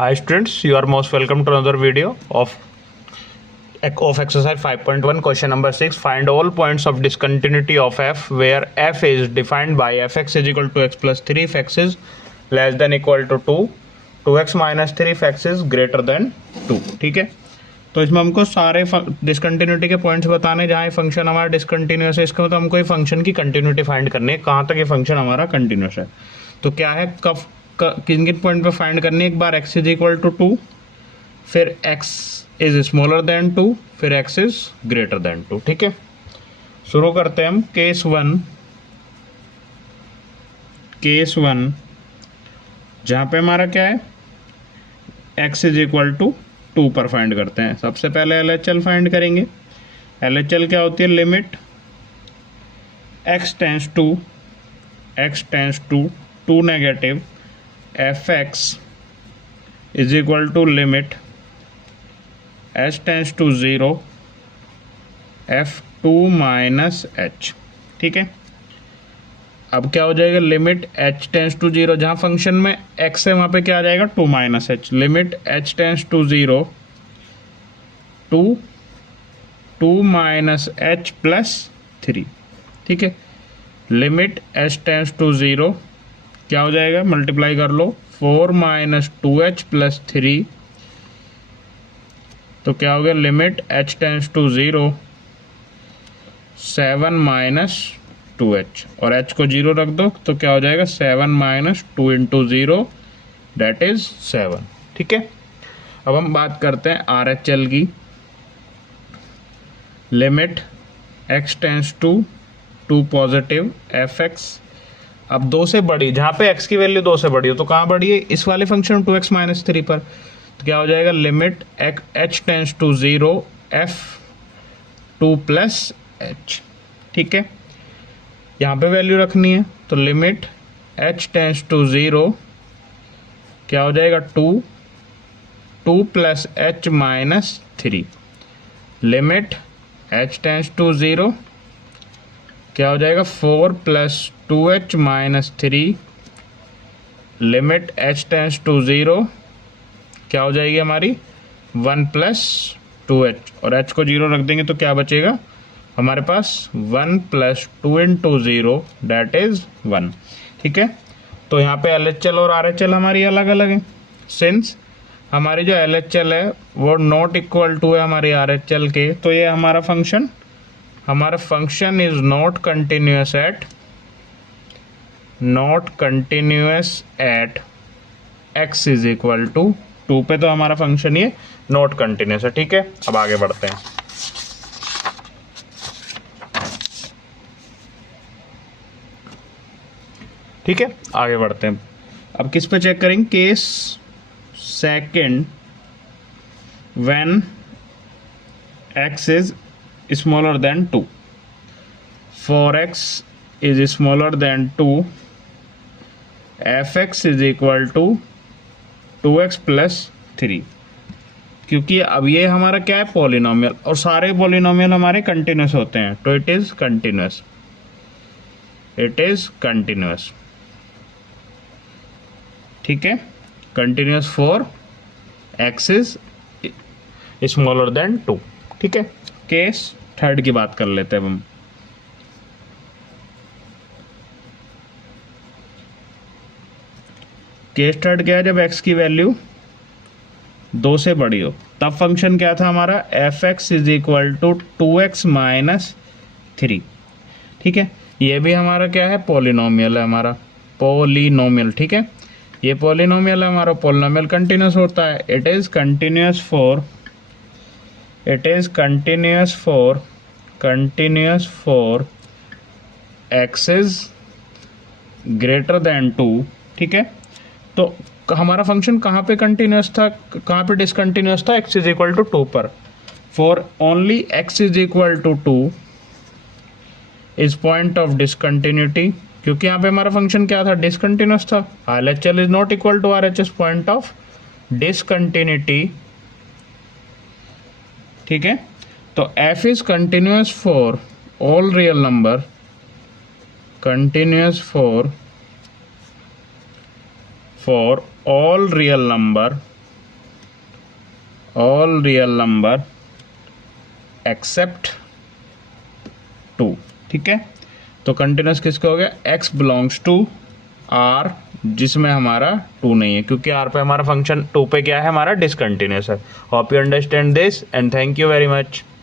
Hi students, you are most welcome to another video of exercise 5.1 question number 6. Find all points of discontinuity of f where f is defined by fx is equal to x plus 3 if x is less than equal to 2, 2x minus 3 if x is greater than 2. ठीक है, तो इसमें हमको सारे discontinuity के points बताने जहाँ ये फंक्शन हमारा डिसकंटिन्यूस है, इसका मतलब हमको ये फंक्शन की कंटिन्यूटी फाइंड करनी है, कहाँ तक ये फंक्शन हमारा कंटिन्यूस है। तो क्या है, कब किन किन पॉइंट पे फाइंड करनी है। एक बार x इज इक्वल टू 2, फिर x इज स्मॉलर देन 2, फिर x इज ग्रेटर देन 2। ठीक है, शुरू करते हैं हम केस वन जहाँ पे हमारा क्या है, x इज इक्वल टू 2 पर फाइंड करते हैं। सबसे पहले LHL फाइंड करेंगे। LHL क्या होती है, limit x tends to negative fx is equal to limit h tends to 0 f2 minus h। ठीक है, अब क्या हो जाएगा, लिमिट h टेंस टू 0, जहाँ फंक्शन में x है वहाँ पे क्या आ जाएगा, 2 minus h। Limit h tends to 0 2 minus h plus 3। ठीक है, लिमिट h टेंस टू 0 क्या हो जाएगा, मल्टीप्लाई कर लो, 4 माइनस 2h प्लस 3, तो क्या हो गया, limit h tends to 0 7 minus 2h, और h को 0 रख दो तो क्या हो जाएगा, 7 माइनस 2 इंटू 0 डेट इज 7। ठीक है, अब हम बात करते हैं RHL की। Limit x tends to 2 positive fx, अब 2 से बड़ी, जहाँ पे x की वैल्यू 2 से बड़ी हो तो कहाँ बड़ी है, इस वाले फंक्शन 2x माइनस 3 पर। तो क्या हो जाएगा, limit h tends to 0 f2 plus h। ठीक है, यहाँ पे वैल्यू रखनी है, तो लिमिट h टेंस टू 0 क्या हो जाएगा, 2 plus h minus 3। Limit h tends to 0 क्या हो जाएगा, 4 plus 2h minus 3। Limit h tends to 0 क्या हो जाएगी हमारी, 1 प्लस 2h, और h को 0 रख देंगे तो क्या बचेगा हमारे पास, 1 प्लस 2 इंटू 0 डेट इज 1। ठीक है, तो यहाँ पे LHL और RHL हमारी अलग अलग है। सिंस हमारी जो LHL है वो नॉट इक्वल टू है हमारी RHL के, तो ये हमारा function is not continuous at x is equal to 2 पे, तो हमारा फंक्शन ये नॉट कंटिन्यूअस है। ठीक है, अब आगे बढ़ते हैं। ठीक है, आगे बढ़ते हैं। अब किस पे चेक करेंगे, case second when x is smaller than 2, for x is smaller than 2 fx is equal to 2x plus 3। क्योंकि अब ये हमारा क्या है, पॉलिनोमियल, और सारे पॉलिनोमियल हमारे कंटिन्यूस होते हैं, तो इट इज कंटिन्यूस। ठीक है, continuous for x is smaller than 2। ठीक है, केस थर्ड की बात कर लेते हैं हम। केस थर्ड क्या है, जब x की वैल्यू 2 से बड़ी हो, तब फंक्शन क्या था हमारा, fx is equal to 2x minus 3। ठीक है, ये भी हमारा क्या है, पॉलिनोमियल है, हमारा पॉलिनोमियल। ठीक है, ये पॉलिनोमियल है हमारा, पॉलिनोमियल कंटिन्यूस होता है। It is continuous for x is greater than 2। ठीक है, तो हमारा फंक्शन कहाँ पे कंटिन्यूस था, कहाँ पे डिसकंटिन्यूस था, x इज इक्वल टू 2 पर। For only x is equal to 2 is point of discontinuity, क्योंकि यहाँ पे हमारा फंक्शन क्या था, डिसकंटिन्यूस था। LHL is not equal to RHS, point of discontinuity. ठीक है, तो f is continuous for all real number, continuous for all real number all real number except 2। ठीक है, तो कंटिन्यूस किसका हो गया, x बिलोंग्स टू r जिसमें हमारा 2 नहीं है, क्योंकि r पे हमारा फंक्शन 2 पे क्या है, हमारा डिसकंटिन्यूस है। Hope you understand this and thank you very much.